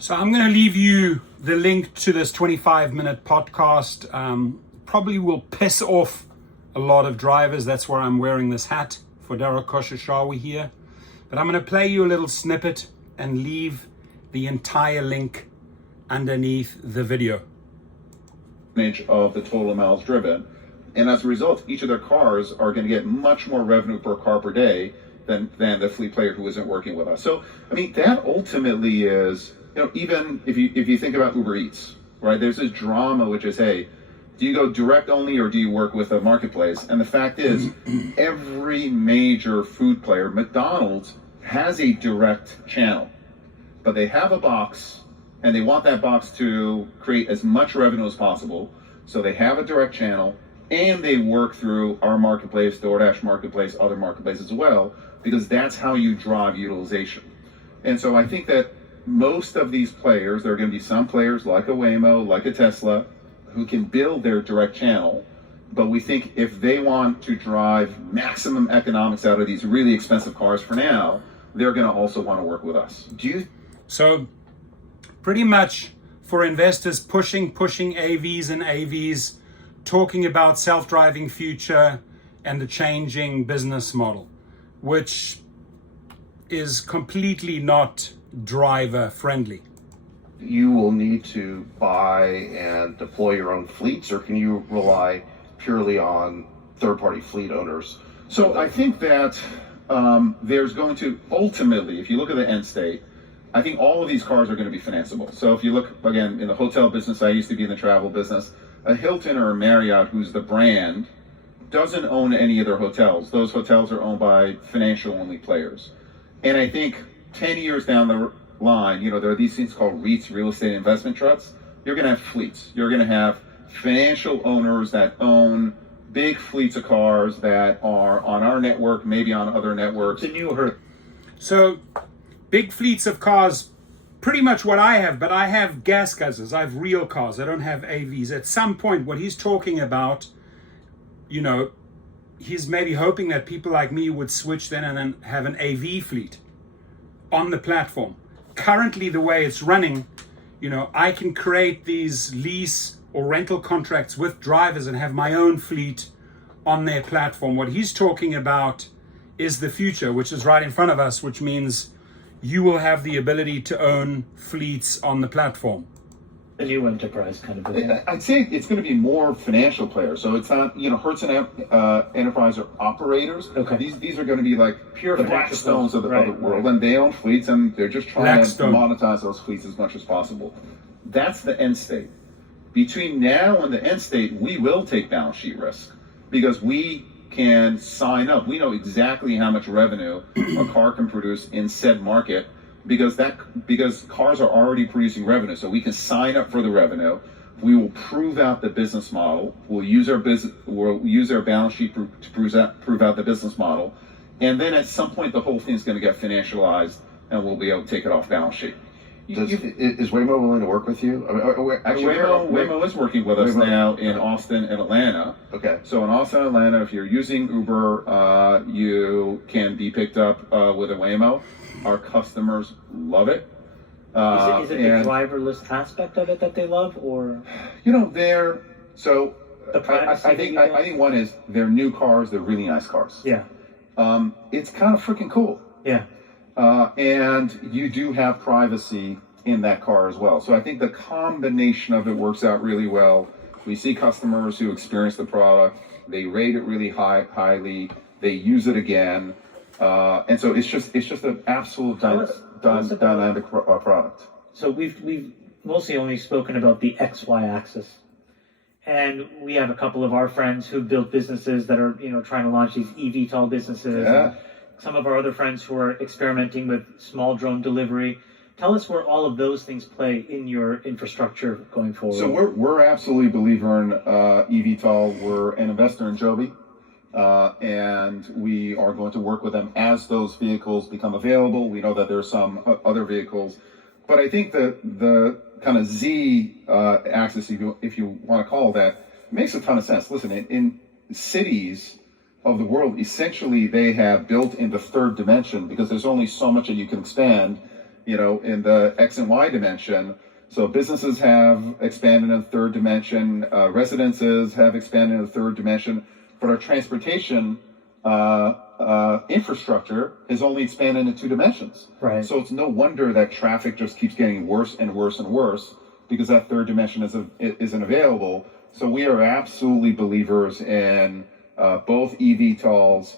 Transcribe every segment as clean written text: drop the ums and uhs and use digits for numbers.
So I'm going to leave you the link to this 25-minute podcast. Probably will piss off a lot of drivers. That's why I'm wearing this hat for Dara Khosrowshahi here. But I'm going to play you a little snippet and leave the entire link underneath the video. Of the total miles driven. And as a result, each of their cars are going to get much more revenue per car per day than the fleet player who isn't working with us. So, I mean, that ultimately is, even if you think about Uber Eats, right? There's this drama which is, hey, do you go direct only or do you work with a marketplace? And the fact is, every major food player, McDonald's, has a direct channel, but they have a box and they want that box to create as much revenue as possible. So they have a direct channel and they work through our marketplace, DoorDash marketplace, other marketplaces as well, because that's how you drive utilization. And so I think that most of these players, there are going to be some players like a Waymo, like a Tesla, who can build their direct channel. But we think if they want to drive maximum economics out of these really expensive cars for now, they're going to also want to work with us. So pretty much for investors pushing AVs and AVs, talking about self-driving future and the changing business model, which is completely not driver friendly. You will need to buy and deploy your own fleets, or can you rely purely on third-party fleet owners? So I think that there's going to ultimately, if you look at the end state, I think all of these cars are going to be financeable. So if you look, again, in the hotel business, I used to be in the travel business, a Hilton or a Marriott, who's the brand, doesn't own any of their hotels. Those hotels are owned by financial-only players. And I think 10 years down the line, there are these things called REITs, real estate investment trusts. You're going to have fleets. You're going to have financial owners that own big fleets of cars that are on our network, maybe on other networks. So big fleets of cars, pretty much what I have, but I have gas guzzlers. I have real cars. I don't have AVs. At some point, what he's talking about, he's maybe hoping that people like me would switch then and then have an AV fleet on the platform. Currently, the way it's running, I can create these lease or rental contracts with drivers and have my own fleet on their platform. What he's talking about is the future, which is right in front of us, which means you will have the ability to own fleets on the platform. A new enterprise kind of thing. I'd say it's going to be more financial players. So it's not, Hertz and Enterprise are operators. Okay. These are going to be like pure the Blackstones of the world, and they own fleets, and they're just trying to monetize those fleets as much as possible. That's the end state. Between now and the end state, we will take balance sheet risk because we can sign up. We know exactly how much revenue a car can produce in said market because cars are already producing revenue. So we can sign up for the revenue. We will prove out the business model. We'll use our balance sheet to prove out the business model. And then at some point, the whole thing's going to get financialized and we'll be able to take it off balance sheet. Is Waymo willing to work with you? Waymo is working with us now in Austin and Atlanta. Okay. So in Austin and Atlanta, if you're using Uber, you can be picked up with a Waymo. Our customers love it. Is it the driverless aspect of it that they love, or? I think one is they're new cars. They're really nice cars. Yeah. It's kind of freaking cool. Yeah. And you do have privacy in that car as well. So I think the combination of it works out really well. We see customers who experience the product, they rate it really highly, they use it again, and so it's just an absolute dynamic product. So we've mostly only spoken about the XY axis, and we have a couple of our friends who built businesses that are trying to launch these eVTOL businesses. Yeah. Some of our other friends who are experimenting with small drone delivery. Tell us where all of those things play in your infrastructure going forward. So we're absolutely a believer in eVTOL. We're an investor in Joby, and we are going to work with them as those vehicles become available. We know that there are some other vehicles, but I think the kind of Z axis, if you want to call it that, makes a ton of sense. Listen, in cities of the world, essentially they have built in the third dimension because there's only so much that you can expand. in the X and Y dimension. So businesses have expanded in the third dimension, residences have expanded in the third dimension, but our transportation infrastructure has only expanded in 2 dimensions. Right. So it's no wonder that traffic just keeps getting worse and worse and worse, because that third dimension isn't available. So we are absolutely believers in both eVTOLs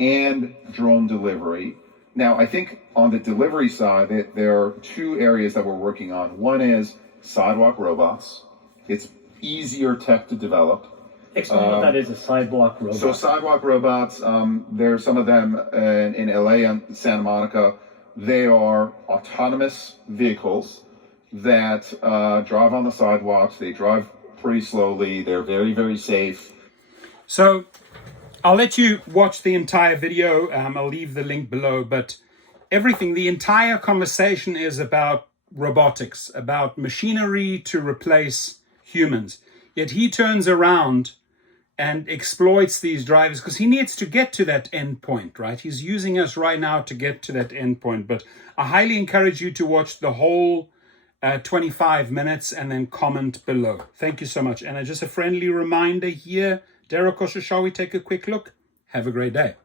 and drone delivery. Now, I think on the delivery side, there are 2 areas that we're working on. One is sidewalk robots. It's easier tech to develop. Explain what that is, a sidewalk robot. So sidewalk robots, there's some of them in LA and Santa Monica. They are autonomous vehicles that drive on the sidewalks. They drive pretty slowly. They're very, very safe. So I'll let you watch the entire video. I'll leave the link below, but the entire conversation is about robotics, about machinery to replace humans. Yet he turns around and exploits these drivers because he needs to get to that end point, right? He's using us right now to get to that end point. But I highly encourage you to watch the whole 25 minutes and then comment below. Thank you so much. And just a friendly reminder here, Dara Khosrowshahi, take a quick look. Have a great day.